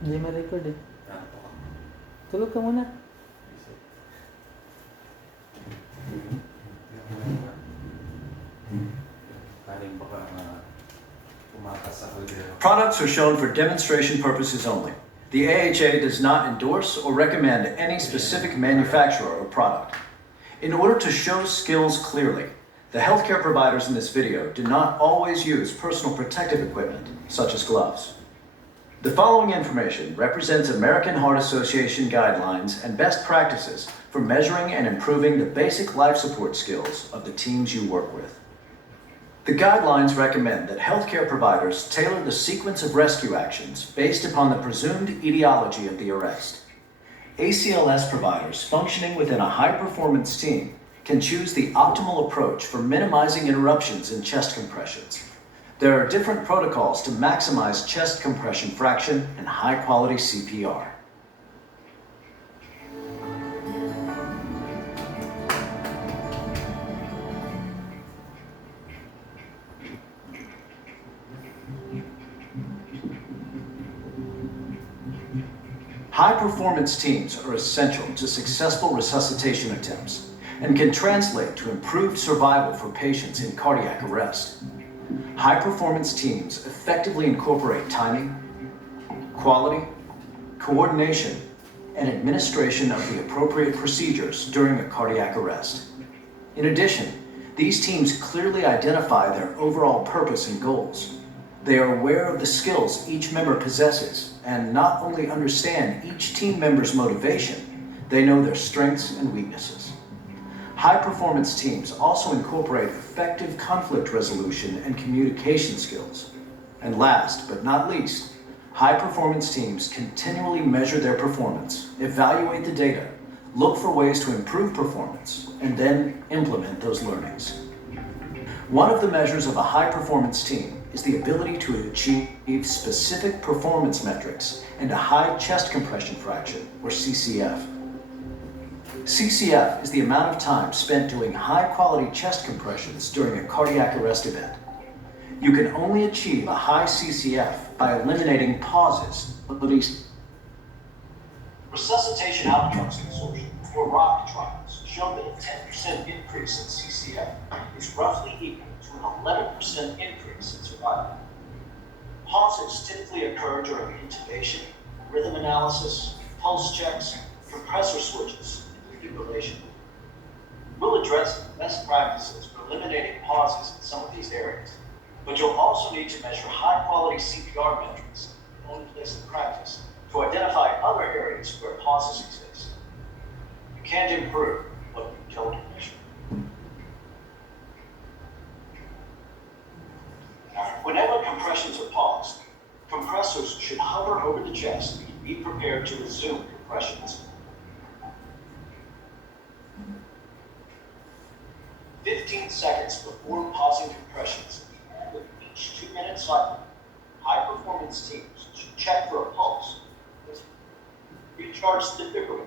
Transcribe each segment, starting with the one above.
Hindi ma-record eh. Tulog ka muna. Products are shown for demonstration purposes only. The AHA does not endorse or recommend any specific manufacturer or product. In order to show skills clearly, the healthcare providers in this video do not always use personal protective equipment, such as gloves. The following information represents American Heart Association guidelines and best practices for measuring and improving the basic life support skills of the teams you work with. The guidelines recommend that healthcare providers tailor the sequence of rescue actions based upon the presumed etiology of the arrest. ACLS providers functioning within a high-performance team can choose the optimal approach for minimizing interruptions in chest compressions. There are different protocols to maximize chest compression fraction and high-quality CPR. High-performance teams are essential to successful resuscitation attempts and can translate to improved survival for patients in cardiac arrest. High-performance teams effectively incorporate timing, quality, coordination, and administration of the appropriate procedures during a cardiac arrest. In addition, these teams clearly identify their overall purpose and goals. They are aware of the skills each member possesses and not only understand each team member's motivation, they know their strengths and weaknesses. High-performance teams also incorporate effective conflict resolution and communication skills. And last but not least, high-performance teams continually measure their performance, evaluate the data, look for ways to improve performance, and then implement those learnings. One of the measures of a high-performance team is the ability to achieve specific performance metrics and a high chest compression fraction, or CCF. CCF is the amount of time spent doing high-quality chest compressions during a cardiac arrest event. You can only achieve a high CCF by eliminating pauses. Resuscitation Outcomes Consortium, or ROC trials, show that a 10% increase in CCF is roughly equal to an 11% increase in survival. Pauses typically occur during intubation, rhythm analysis, pulse checks, compressor switches, and defibrillation. We'll address best practices for eliminating pauses in some of these areas, but you'll also need to measure high-quality CPR metrics in one place of practice to identify other areas where pauses exist. You can't improve what you don't measure. Whenever compressions are paused, compressors should hover over the chest and be prepared to resume compressions. 15 seconds before pausing compressions, with each 2-minute cycle, high-performance teams should check for a pulse, recharge the defibrillator,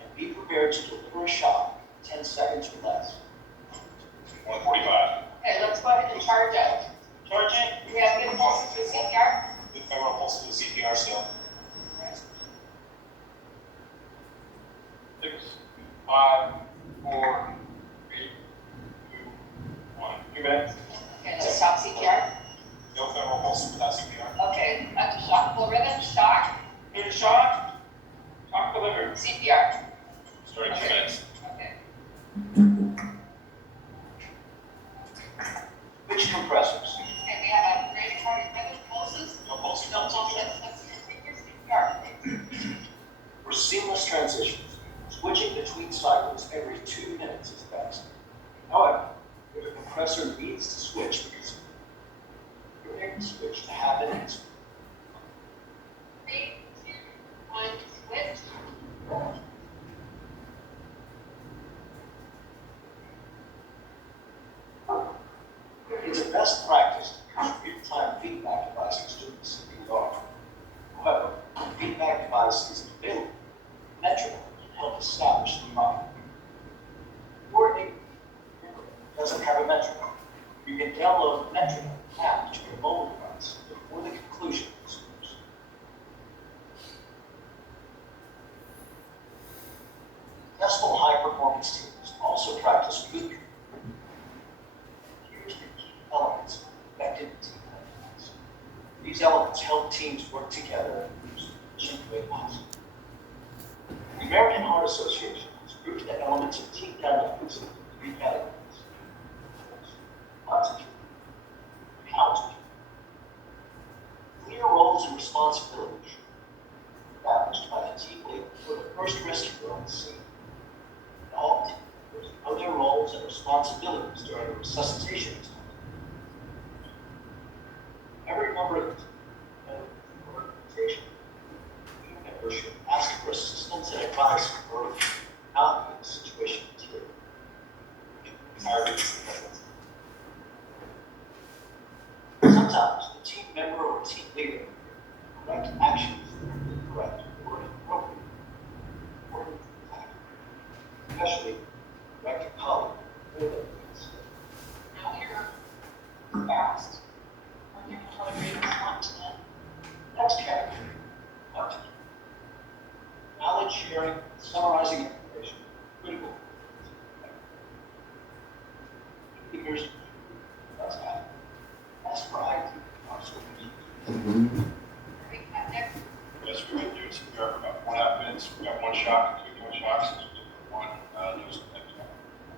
and be prepared to deliver a shock in 10 seconds or less. 145. Okay, let's go ahead and charge it. Charging. We have good pulses with CPR. The femoral pulse to the CPR still. 6, 5, 4, 3, 2, 1. 2 minutes. Okay, let's stop CPR. No femoral pulse without CPR. Okay, after shock, full ribbon, shock, Good shot. Shock delivered. CPR. Starting 2 minutes. Okay. Which compressors? Okay, we have a greater cardiac rhythm, pulses. No pulse. No pulses. Let's take your CPR. For seamless transitions, switching between cycles every 2 minutes is best. However, if a compressor needs to switch because you're able to switch to happen in 3, 2, 1, switch. It's a best practice to use real-time feedback devices during CPR. However, the feedback device isn't available. Metronome can help establish the problem. Or it doesn't have a metronome. You can download the metronome app to your mobile device before the conclusion help teams work together in the most efficient way possible. The American Heart Association has grouped the elements of team dynamics into three categories: what to do, how to do. Clear roles and responsibilities established by the team leader for the first rescue on the scene. And all team members know their roles and responsibilities during the resuscitation time. Every member of the organization, team member should ask for assistance and advice for how the situation material. Sometimes the team member or team leader correct actions incorrect or inappropriate, or especially correct a colleague or the Now you're fast. When you're telling me respond to them. next category. What to do. Knowledge sharing, summarizing information, critical. Leaders, that's that. That's for IT observations. Yes, we're going to do it. We have about 1.5 minutes. We got one shot, two shots, so we do one, just next time.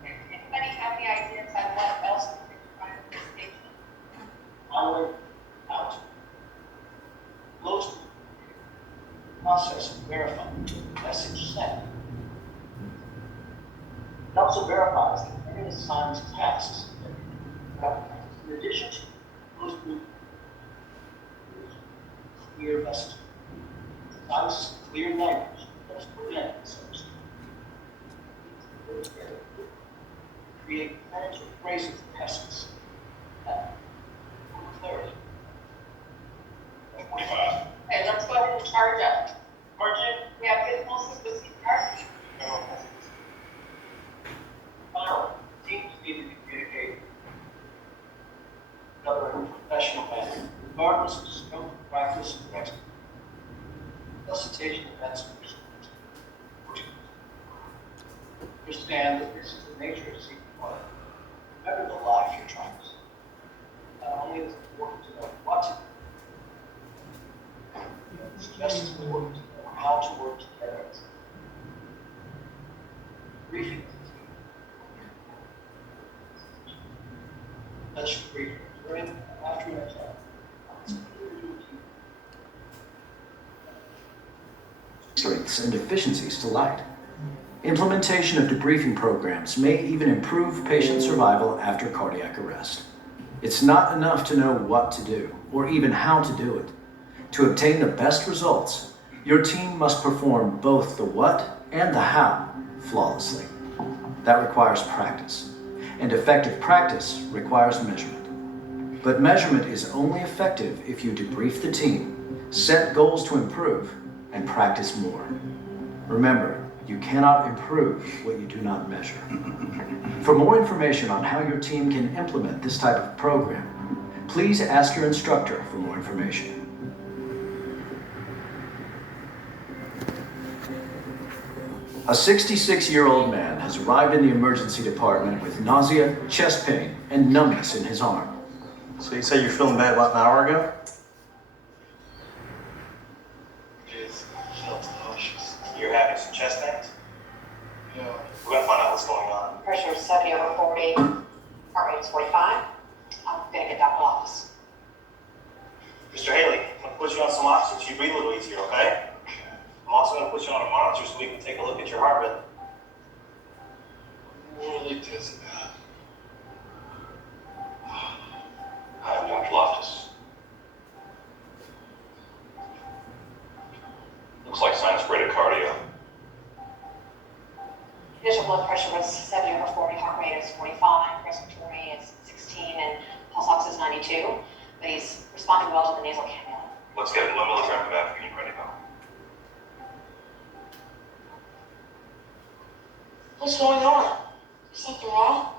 Anybody have any ideas on what else we can try to station? Modeling, out. Close process and verify message sent. It also verifies that any assigned tasks in addition to close group clear message. Nice, clear language. Let's prevent misunderstanding. Create plans or phrases of essence. Clarity. 25. Okay, let's go ahead and charge up. Margin. We have good pulses with CPR. Finally, teams need to communicate in a professional manner, regardless of scope, practice, and expertise. Resuscitation events understand that this is the nature of CPR. Remember the life you're trying to save. Not only is it important to know what to do, it's just as important to know how to work together. Briefing the team. Such briefing during and after an attack. Strengths and deficiencies to light. Implementation of debriefing programs may even improve patient survival after cardiac arrest. It's not enough to know what to do, or even how to do it. To obtain the best results, your team must perform both the what and the how flawlessly. That requires practice, and effective practice requires measurement. But measurement is only effective if you debrief the team, set goals to improve, and practice more. Remember, you cannot improve what you do not measure. For more information on how your team can implement this type of program, please ask your instructor for more information. A 66-year-old man has arrived in the emergency department with nausea, chest pain, and numbness in his arm. So you say you're feeling bad about an hour ago? You're having some chest pains? Yeah. We're gonna find out what's going on. Pressure is 70/40, heart rate is 45. I'm gonna get Dr. Office. Mr. Haley, I'm gonna put you on some oxygen so you breathe a little easier, okay? I'm also gonna put you on a monitor so we can take a look at your heart rhythm. Really dizzy. I'm Dr. Loftus. Looks like sinus bradycardia. Initial blood pressure was 70/40, heart rate is 45, respiratory is 16, and pulse ox is 92. But he's responding well to the nasal cannula. Let's get 1 milligram of amphetamine ready now. What's going on? Is something wrong?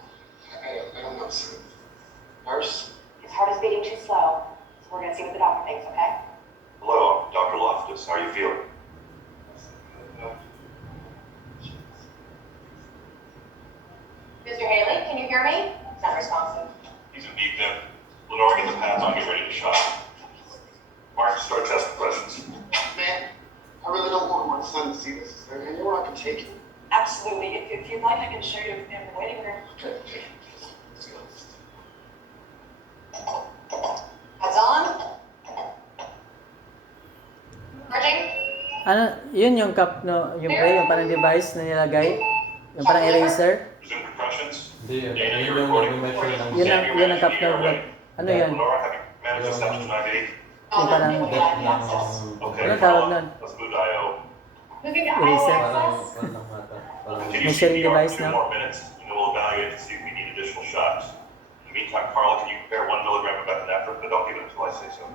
I don't know, sir. Nurse? His heart is beating too slow, so we're gonna see what the doctor thinks, okay? Hello, Dr. Loftus. How are you feeling? Mr. Haley, can you hear me? It's not responsive. He's in deep dip. Lenore, get the pads on. Get ready to shot. Marks? Start chest compressions. Man, I really don't want my son to see this. Is there anywhere I can take him? Absolutely. If you'd like, I can show you in the waiting room. Okay. Heads on. Charging. Ano, yun yung cup, no, yung parang device na nilagay, yung parang eraser. Resume compressions. Hindi, Dana, yun you're yung recording. measure ng Yun ang cup na vlog. Ano yan? Lenora, have you managed to establish an ID? Yung parang, depth ng Okay, Anong tawag Carla, nun? let's move to IO. Moving to Eraser. IO parang access. parang mata. Parang Continue Measuring CPR device for 2 now? more minutes, and then we'll evaluate to see if we need additional shots. In the meantime, Carla, can you prepare 1 milligram of epinephrine, but don't give it until I say so.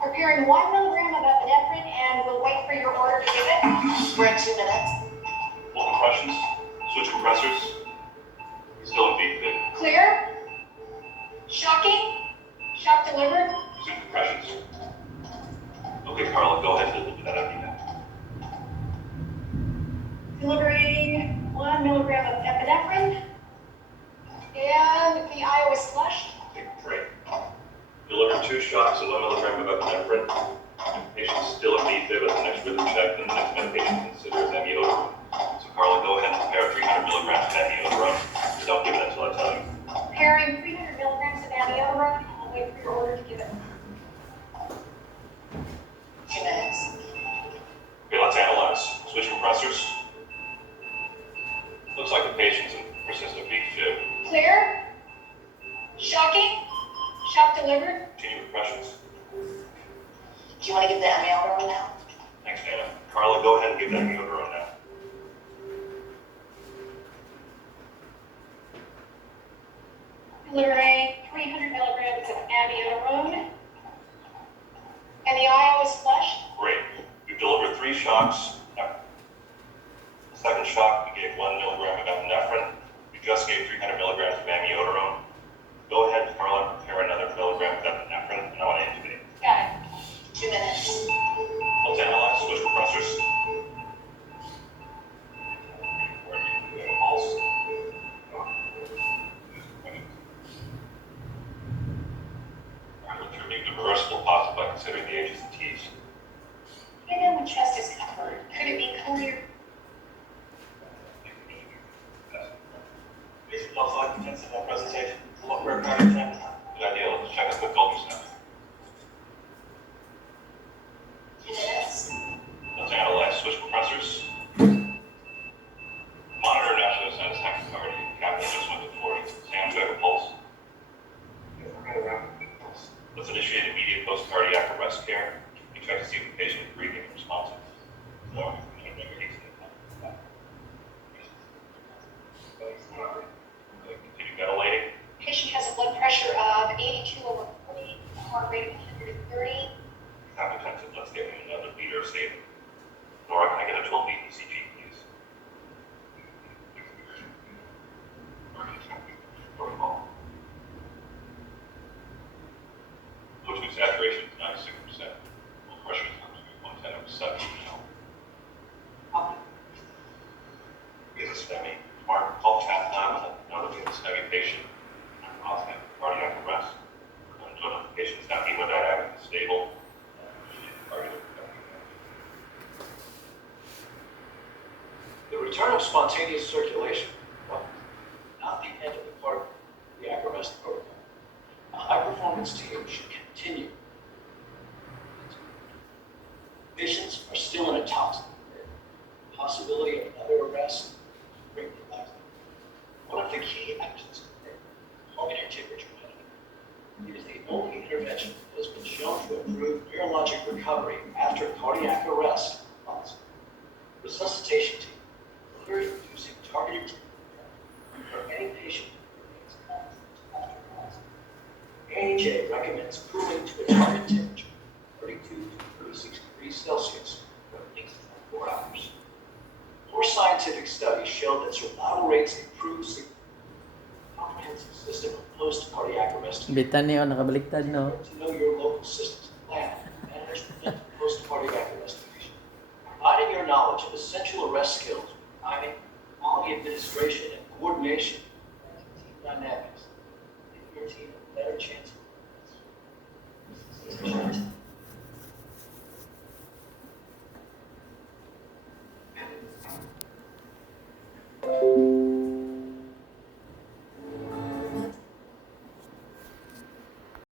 Preparing 1 milligram of epinephrine, and we'll wait for your order to give it. We're at 2 minutes. Full compressions, switch compressors. Still in deep fit. Clear. Shocking. Shock delivered. Resume compressions. Okay, Carla, go ahead and deliver that IV now. Delivering 1 milligram of epinephrine. And the IO is flushed. Okay, great. Deliver 2 shots of 1 milligram of epinephrine. Patient's still in deep fit with the next rhythm check, and the next medication considered amiodarone. So Carla, go ahead and prepare 300 milligrams of amiodarone. Don't give it until I tell you. Preparing 300 milligrams of amiodarone. I'll wait for your order to give it. 2 minutes. Okay, let's analyze. Switch compressors. Looks like the patient's in persistent weak fib. Clear. Shocking. Shock delivered. Continue compressions. Do you want to give the amiodarone now? Thanks, Dana. Carla, go ahead and give that amiodarone now. Delivering 300 milligrams of amiodarone. And the IO is flushed. Great. We've delivered 3 shocks. Now, the second shock, we gave 1 milligram of epinephrine. We just gave 300 milligrams of amiodarone. Go ahead, Carla, prepare another milligram of epinephrine, and I want to intubate. Got it. 2 minutes. Let's analyze. Switch compressors. We have a pulse. Retrieving the reversible positive by considering the H's and T's. Even when chest is covered, could it be clear? Basic pulse occupants in that presentation. What we're cardiac time. Good idea. Let's check a quick ultrasound. 2 minutes. Let's analyze. Switch compressors. Monitor national sinus tachycardia. Capital just went to 40. Sam, do you have a pulse? Let's initiate immediate post-cardiac arrest care. We check to see if the patient is breathing and responsive. So, continue ventilating. Patient has a blood pressure of 82/40, a heart rate of 130. Hypertensive. Let's give him another beat or state. Nora, can I get a 12-beat ECG, please? Protocol. O2 saturation is 96%. Blood pressure is 110/70 now. Is a STEMI. Mark, call cath lab and know that we have a STEMI patient. Positive cardiac arrest. Notification is now hemodynamic and stable. The return of spontaneous circulation, well, not the end of the cardiac arrest protocol. A high-performance team should continue. Patients are still in a toxic state. Possibility of another arrest, greatly likely. One of the key actions of targeted temperature management. It is the only intervention that has been shown to improve neurologic recovery after cardiac arrest. Resuscitation team, clearly using targeted temperature for any patient who remains constant after arrest. AHA recommends cooling to a target temperature, 32 to 36 degrees Celsius, for at least 4 hours. More scientific studies show that survival rates improve significantly. Comprehensive system of post-cardiac arrest. bitan niyo, nakabaliktad, no? To know your local system's plan and manage post-cardiac arrestation. Combining your knowledge of essential arrest skills with timing, quality administration, and coordination, team dynamics, give your team a better chance of